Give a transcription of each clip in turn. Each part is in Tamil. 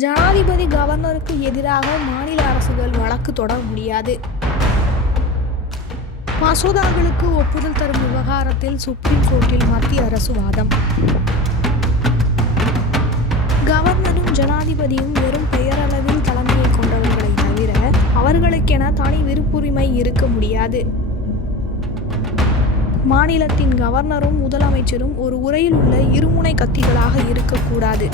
ஜனாதிபதி கவர்னருக்கு எதிராக மாநில அரசுகள் வழக்கு தொடர முடியாது. மசோதாக்களுக்கு ஒப்புதல் தரும் விவகாரத்தில் சுப்ரீம் கோர்ட்டில் மத்திய அரசு வாதம். கவர்னரும் ஜனாதிபதியும் வெறும் பெயரளவில் தலைமையை கொண்டவர்களை தவிர அவர்களுக்கென தனி விருப்புரிமை இருக்க முடியாது. மாநிலத்தின் கவர்னரும் முதலமைச்சரும் ஒரு உரையில் உள்ள இருமுனை கத்திகளாக இருக்கக்கூடாது.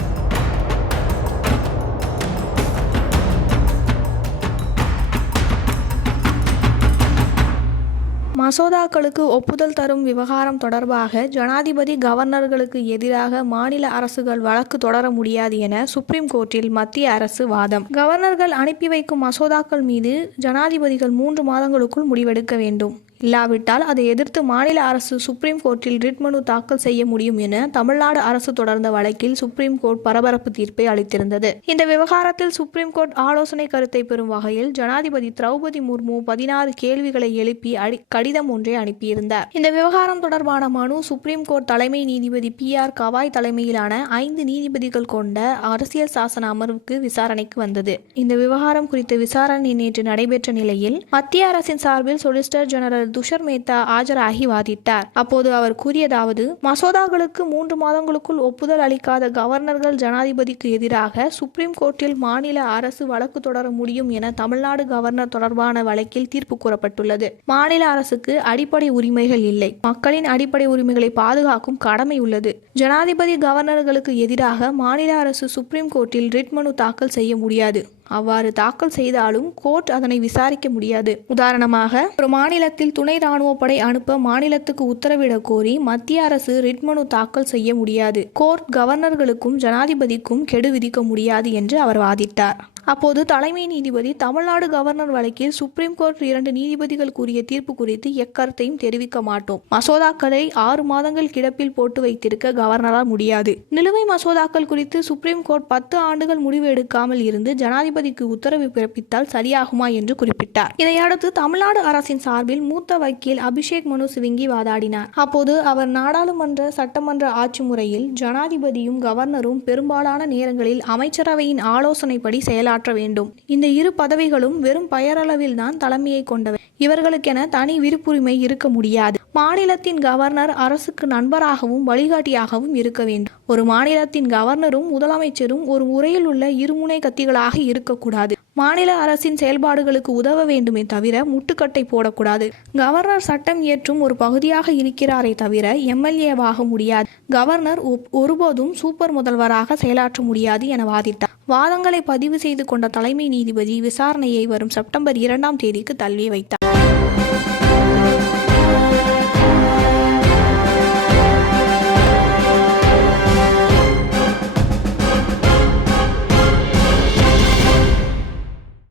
மசோதாக்களுக்கு ஒப்புதல் தரும் விவகாரம் தொடர்பாக ஜனாதிபதி கவர்னர்களுக்கு எதிராக மாநில அரசுகள் வழக்கு தொடர முடியாது என சுப்ரீம் கோர்ட்டில் மத்திய அரசு வாதம். கவர்னர்கள் அனுப்பி வைக்கும் மசோதாக்கள் மீது ஜனாதிபதிகள் 3 மாதங்களுக்குள் முடிவெடுக்க வேண்டும். இல்லாவிட்டால் அதை எதிர்த்து மாநில அரசு சுப்ரீம் கோர்ட்டில் ரிட் மனு தாக்கல் செய்ய முடியும் என தமிழ்நாடு அரசு தொடர்ந்த வழக்கில் சுப்ரீம் கோர்ட் பரபரப்பு தீர்ப்பை அளித்திருந்தது. இந்த விவகாரத்தில் சுப்ரீம் கோர்ட் ஆலோசனை கருத்தை பெறும் வகையில் ஜனாதிபதி திரௌபதி முர்மு 16 கேள்விகளை எழுப்பி கடிதம் ஒன்றை அனுப்பியிருந்தார். இந்த விவகாரம் தொடர்பான மனு சுப்ரீம் கோர்ட் தலைமை நீதிபதி PR கவாய் தலைமையிலான 5 நீதிபதிகள் கொண்ட அரசியல் சாசன அமர்வுக்கு விசாரணைக்கு வந்தது. இந்த விவகாரம் குறித்த விசாரணை நேற்று நடைபெற்ற நிலையில் மத்திய அரசின் சார்பில் சொலிசிட்டர் ஜெனரல் துஷர் மேத்தா ஆஜராகி வாதிட்டார். அப்போது அவர் கூறியதாவது: மசோதாக்களுக்கு 3 மாதங்களுக்குள் ஒப்புதல் அளிக்காத கவர்னர்கள் ஜனாதிபதிக்கு எதிராக சுப்ரீம் கோர்ட்டில் மாநில அரசு வழக்கு தொடர முடியும் என தமிழ்நாடு கவர்னர் தொடர்பான வழக்கில் தீர்ப்பு கூறப்பட்டுள்ளது. மாநில அரசுக்கு அடிப்படை உரிமைகள் இல்லை. மக்களின் அடிப்படை உரிமைகளை பாதுகாக்கும் கடமை உள்ளது. ஜனாதிபதி கவர்னர்களுக்கு எதிராக மாநில அரசு சுப்ரீம் கோர்ட்டில் ரிட் மனு தாக்கல் செய்ய முடியாது. அவ்வாறு தாக்கல் செய்தாலும் கோர்ட் அதனை விசாரிக்க முடியாது. உதாரணமாக, ஒரு மாநிலத்தில் துணை ராணுவ படை அனுப்ப மாநிலத்துக்கு உத்தரவிடக் கோரி மத்திய அரசு ரிட் மனு தாக்கல் செய்ய முடியாது. கோர்ட் கவர்னர்களுக்கும் ஜனாதிபதிக்கும் கெடு விதிக்க முடியாது என்று அவர் வாதிட்டார். அப்போது தலைமை நீதிபதி தமிழ்நாடு கவர்னர் வழக்கில் சுப்ரீம் கோர்ட் 2 நீதிபதிகள் கூறிய தீர்ப்பு குறித்து எக்கருத்தையும் தெரிவிக்க மாட்டோம். மசோதாக்களை 6 மாதங்கள் கிடப்பில் போட்டு வைத்திருக்க கவர்னரால் முடியாது. நிலுவை மசோதாக்கள் குறித்து சுப்ரீம் கோர்ட் 10 ஆண்டுகள் முடிவு எடுக்காமல் இருந்து ஜனாதிபதிக்கு உத்தரவு பிறப்பித்தால் சரியாகுமா என்று குறிப்பிட்டார். இதையடுத்து தமிழ்நாடு அரசின் சார்பில் மூத்த வக்கீல் அபிஷேக் மனு சிவிங்கி வாதாடினார். அப்போது அவர் நாடாளுமன்ற சட்டமன்ற ஆட்சி முறையில் ஜனாதிபதியும் கவர்னரும் பெரும்பாலான நேரங்களில் அமைச்சரவையின் ஆலோசனைப்படி செயலாற்ற வேண்டும். இந்த 2 பதவிகளும் வெறும் பெயரளவில் தான் தலைமையை கொண்டவை. இவர்களுக்கென தனி விருப்புரிமை இருக்க முடியாது. மாநிலத்தின் கவர்னர் அரசுக்கு நண்பராகவும் வழிகாட்டியாகவும் இருக்க வேண்டும். ஒரு மாநிலத்தின் கவர்னரும் முதலமைச்சரும் ஒரு உரையில் உள்ள இருமுனை கத்திகளாக இருக்கக்கூடாது. மாநில அரசின் செயல்பாடுகளுக்கு உதவ வேண்டுமே தவிர முட்டுக்கட்டை போடக்கூடாது. கவர்னர் சட்டம் இயற்றும் ஒரு பகுதியாக இருக்கிறாரே தவிர MLA-வாக முடியாது. கவர்னர் ஒருபோதும் சூப்பர் முதல்வராக செயலாற்ற முடியாது என வாதிட்டார். வாதங்களை பதிவு செய்து கொண்ட தலைமை நீதிபதி விசாரணையை வரும் செப்டம்பர் 2ஆம் தேதிக்கு தள்ளி வைத்தார்.